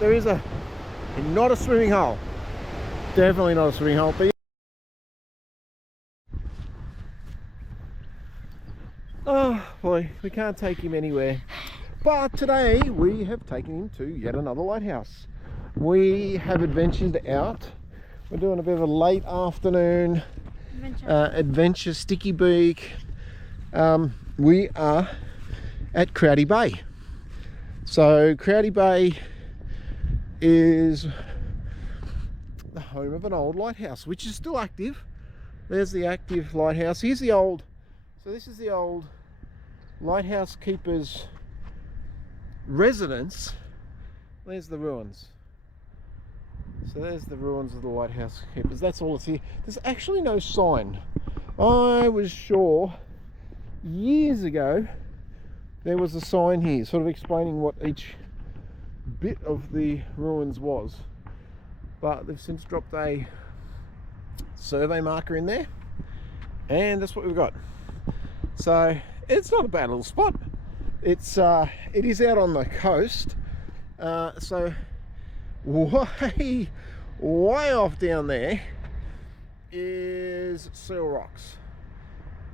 There is not a swimming hole. Definitely not a swimming hole. But oh boy, we can't take him anywhere. But today we have taken him to yet another lighthouse. We have adventured out. We're doing a bit of a late afternoon adventure, sticky beak. We are at Crowdy Bay. So Crowdy Bay is the home of an old lighthouse, which is still active. There's the active lighthouse. Here's the old, so this is the old lighthouse keeper's residence. There's the ruins. So there's the ruins of the lighthouse keepers. That's all it's here. There's actually no sign. I was sure years ago there was a sign here sort of explaining what each bit of the ruins was, but they've since dropped a survey marker in there, and that's what we've got. So it's not a bad little spot. It is out on the coast, so way off down there is Seal Rocks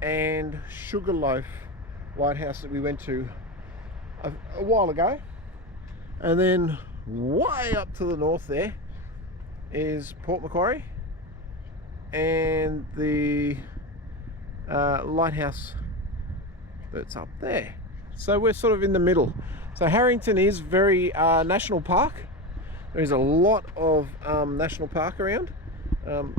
and Sugarloaf Lighthouse that we went to a while ago, and then way up to the north there is Port Macquarie and the lighthouse that's up there. So we're sort of in the middle. So Harrington is very national park. There's a lot of national park around.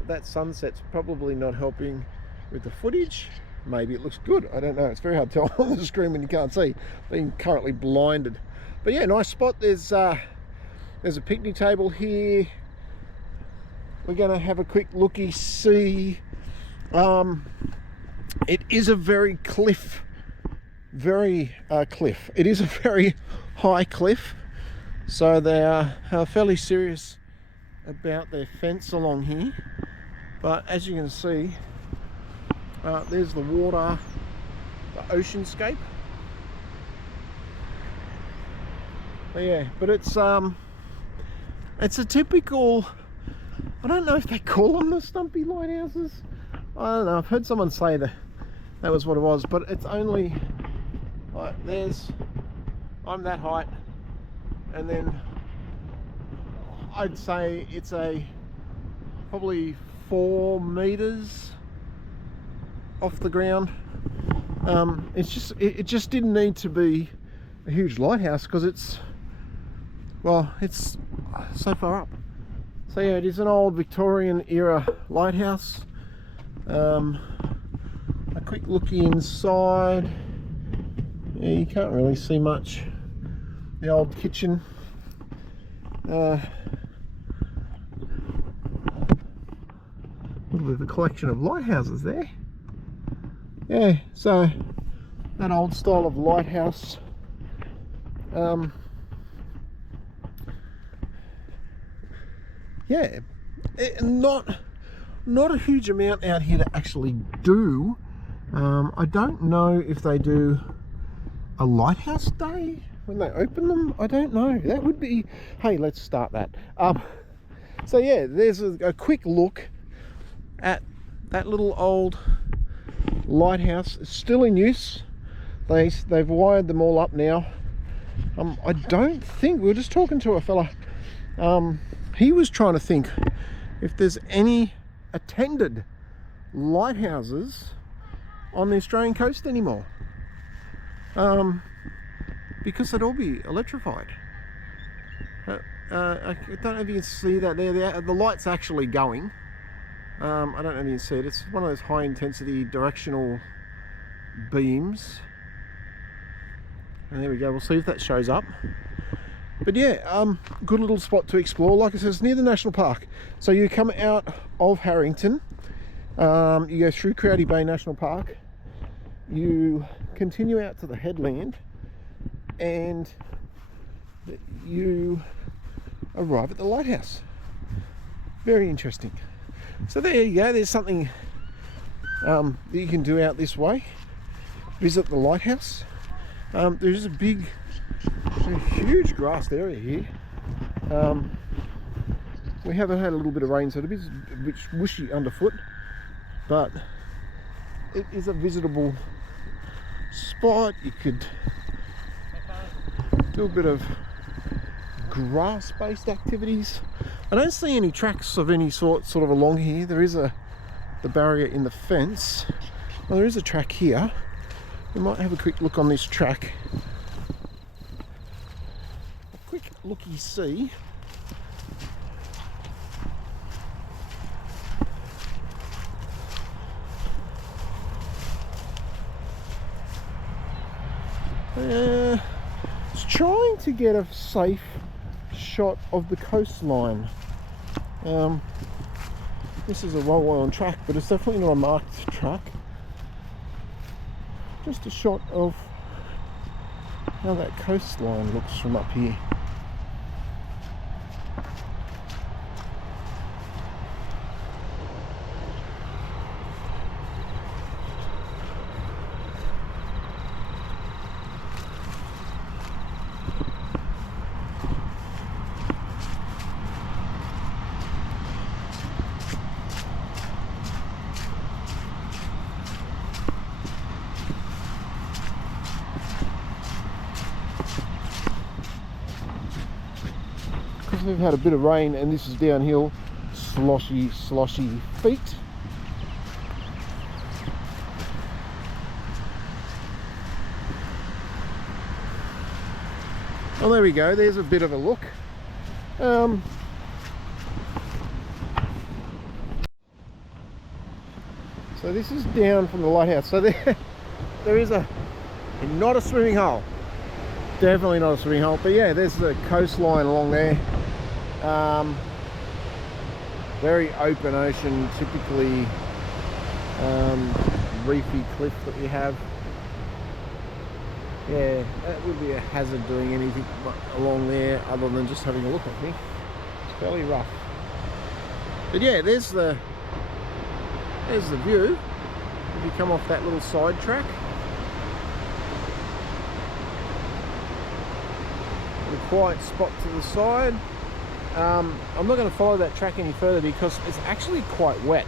That sunset's probably not helping with the footage. Maybe it looks good, I don't know. It's very hard to tell on the screen when you can't see, being currently blinded. But yeah, nice spot. There's a picnic table here. We're gonna have a quick looky see. It is a very cliff. It is a very high cliff, so they are fairly serious about their fence along here. But as you can see, there's the water, the oceanscape. But yeah, but it's a typical, I don't know if they call them the Stumpy lighthouses. I don't know, I've heard someone say that was what it was, but it's only like I'm that height, and then I'd say it's probably 4 meters off the ground. It just didn't need to be a huge lighthouse because it's so far up. So yeah, it is an old Victorian era lighthouse. A quick look inside. Yeah, you can't really see much. The old kitchen. Little bit of a collection of lighthouses there. Yeah, so that old style of lighthouse. Yeah, not a huge amount out here to actually do. I don't know if they do a lighthouse day when they open them. I don't know. That would be, hey, let's start that. So yeah, there's a quick look at that little old lighthouse. It's still in use. They've wired them all up now. I don't think, we were just talking to a fella, he was trying to think if there's any attended lighthouses on the Australian coast anymore, because they'd all be electrified. I don't know if you can see that there. The light's actually going. I don't know if you can see it. It's one of those high intensity directional beams. And there we go. We'll see if that shows up. But yeah, good little spot to explore. Like I said, it's near the national park. So you come out of Harrington, you go through Crowdy Bay National Park, you continue out to the headland, and you arrive at the lighthouse. Very interesting. So there you go. There's something that you can do out this way. Visit the lighthouse. There's a huge grassed area here. We haven't had a little bit of rain, so it's a bit whooshy underfoot, but it is a visitable spot. You could do a bit of grass-based activities. I don't see any tracks of any sort of along here. There is the barrier in the fence. Well, there is a track here. We might have a quick look on this track. A quick looky-see. It's trying to get a safe shot of the coastline. This is a well-worn track, but it's definitely not a marked track. Just a shot of how that coastline looks from up here. We've had a bit of rain and this is downhill, sloshy feet. Well, there we go, there's a bit of a look. So this is down from the lighthouse. So there is not a swimming hole. Definitely not a swimming hole, but yeah, there's the coastline along there. Very open ocean, typically reefy cliff that we have. Yeah, that would be a hazard doing anything along there other than just having a look, I think. It's fairly rough. But yeah, there's the view. If you come off that little side track. A quiet spot to the side. I'm not going to follow that track any further because it's actually quite wet,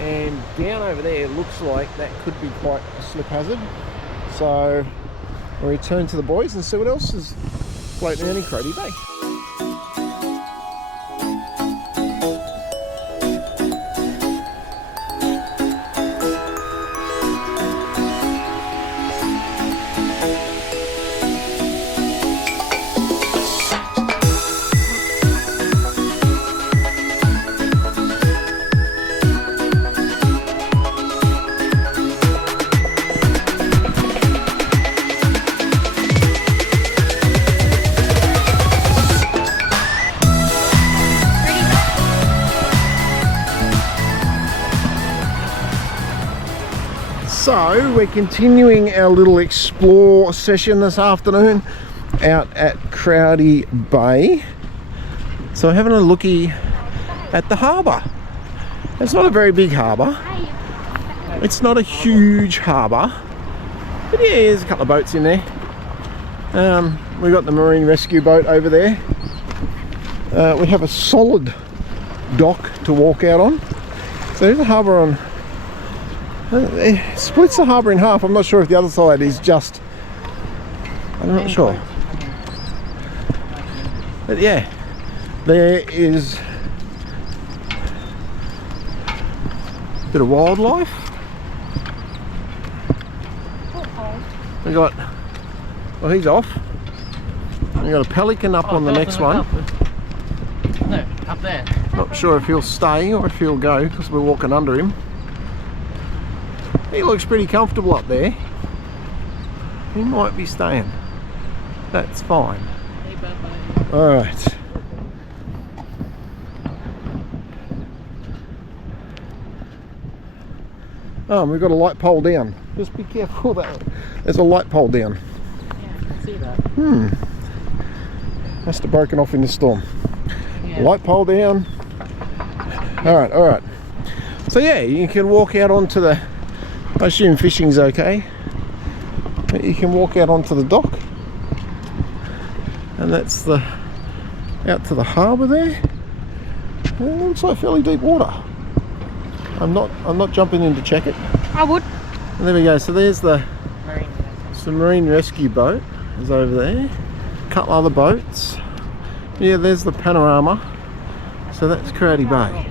and down over there it looks like that could be quite a slip hazard. So we'll return to the boys and see what else is floating around in Crowdy Bay. So we're continuing our little explore session this afternoon out at Crowdy Bay. So we're having a looky at the harbour. It's not a very big harbour. It's not a huge harbour. But yeah, there's a couple of boats in there. We've got the marine rescue boat over there. We have a solid dock to walk out on. So there's a harbour on. It splits the harbour in half. I'm not sure if the other side is just. I'm not sure. But yeah, there is a bit of wildlife. We got. Well, he's off. We got a pelican up on the next one. No, up there. Not sure if he'll stay or if he'll go because we're walking under him. He looks pretty comfortable up there. He might be staying. That's fine. Alright. Oh, and we've got a light pole down. Just be careful, there's a light pole down. Yeah, I can see that. Must have broken off in the storm. Yeah. Light pole down. Alright, alright. So yeah, you can walk out onto the, I assume fishing's okay, but you can walk out onto the dock, and that's out to the harbour there. And it looks like fairly deep water. I'm not jumping in to check it. I would. And there we go. So there's the Marine. submarine rescue boat is over there. A couple other boats. Yeah, there's the panorama. So that's Crowdy Bay.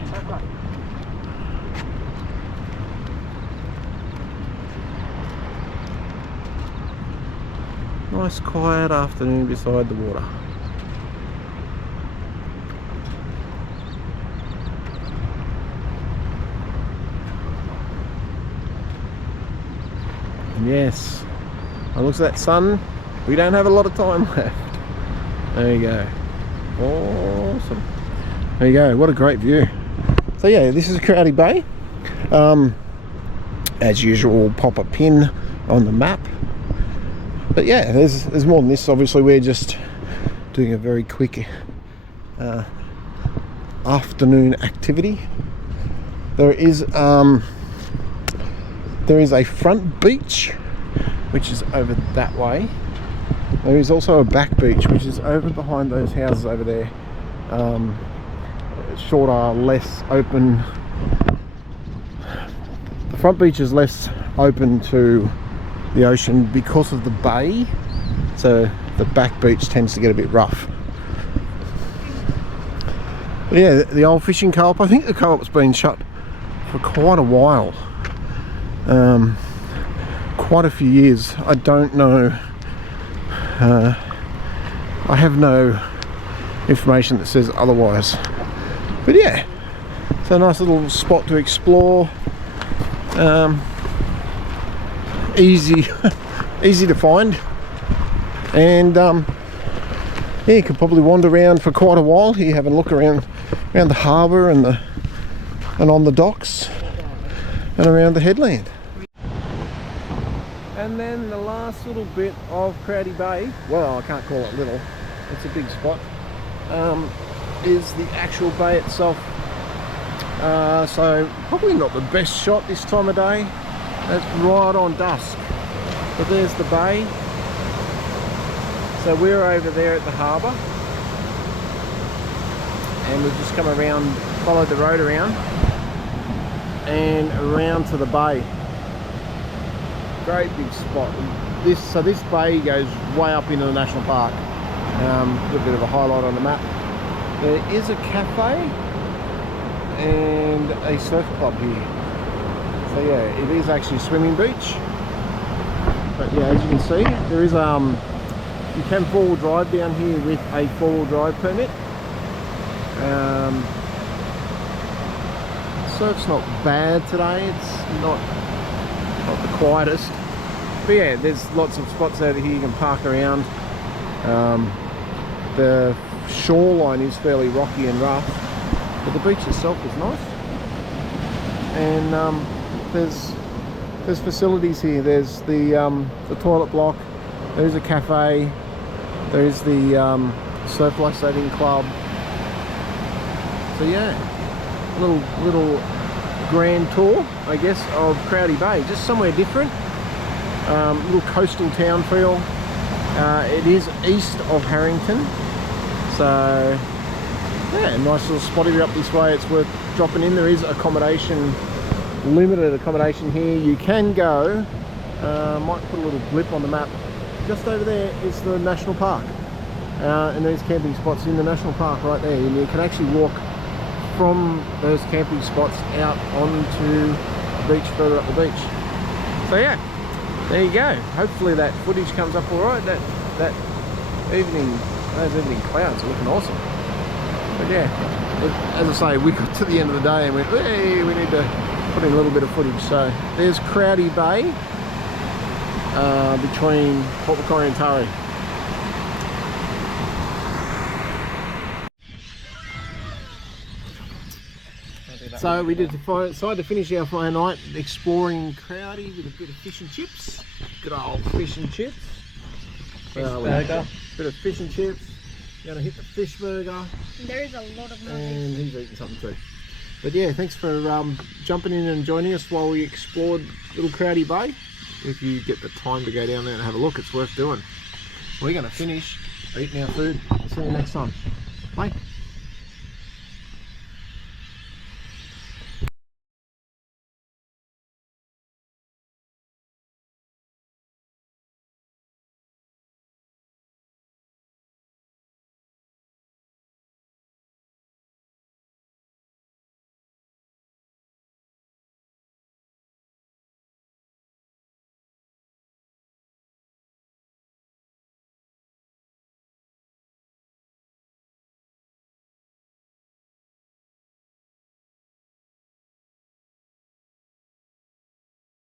Nice quiet afternoon beside the water. And yes, by the looks of that sun, we don't have a lot of time left. There you go. Awesome. There you go. What a great view. So yeah, this is Crowdy Bay. As usual, we'll pop a pin on the map. But yeah, there's more than this. Obviously, we're just doing a very quick afternoon activity. There is a front beach, which is over that way. There is also a back beach, which is over behind those houses over there. Shorter, less open. The front beach is less open to the ocean because of the bay, so the back beach tends to get a bit rough. But yeah, the old fishing co-op, I think the co-op's been shut for quite a while, quite a few years. I don't know, I have no information that says otherwise, but yeah, it's a nice little spot to explore. Easy to find, and yeah, you could probably wander around for quite a while here, having a look around the harbour and on the docks and around the headland. And then the last little bit of Crowdy Bay, well, I can't call it little, it's a big spot, is the actual bay itself. So probably not the best shot this time of day. It's right on dusk, but there's the bay. So we're over there at the harbour, and we've just come around, followed the road around and around to the bay. Great big spot. So this bay goes way up into the national park. A little bit of a highlight on the map. There is a cafe and a surf club here. So yeah, it is actually a swimming beach. But yeah, as you can see, there is you can four-wheel drive down here with a four-wheel drive permit. Surf's not bad today. It's not the quietest. But yeah, there's lots of spots over here you can park around. The shoreline is fairly rocky and rough, but the beach itself is nice. And there's facilities here. There's the toilet block. There's a cafe. There's the surf life saving club. So yeah, little grand tour, I guess, of Crowdy Bay. Just somewhere different. Little coastal town feel. It is east of Harrington, so yeah, nice little spot. If you're up this way, it's worth dropping in. There is accommodation, limited accommodation here. You can go, might put a little blip on the map, just over there is the national park, and there's camping spots in the national park right there, and you can actually walk from those camping spots out onto the beach, further up the beach. So yeah, there you go. Hopefully that footage comes up all right. That evening, those evening clouds are looking awesome. But yeah, as I say, we got to the end of the day and went, hey, we need to put in a little bit of footage. So there's Crowdy Bay between Port Macquarie and Taree. So we decided to finish our Friday night exploring Crowdy with a bit of fish and chips. Good old fish and chips. Fish burger. Bit of fish and chips. Gonna hit the fish burger. There is a lot of noise. And he's eating something too. But yeah, thanks for jumping in and joining us while we explored little Crowdy Bay. If you get the time to go down there and have a look, it's worth doing. We're gonna finish eating our food. See you next time. Bye.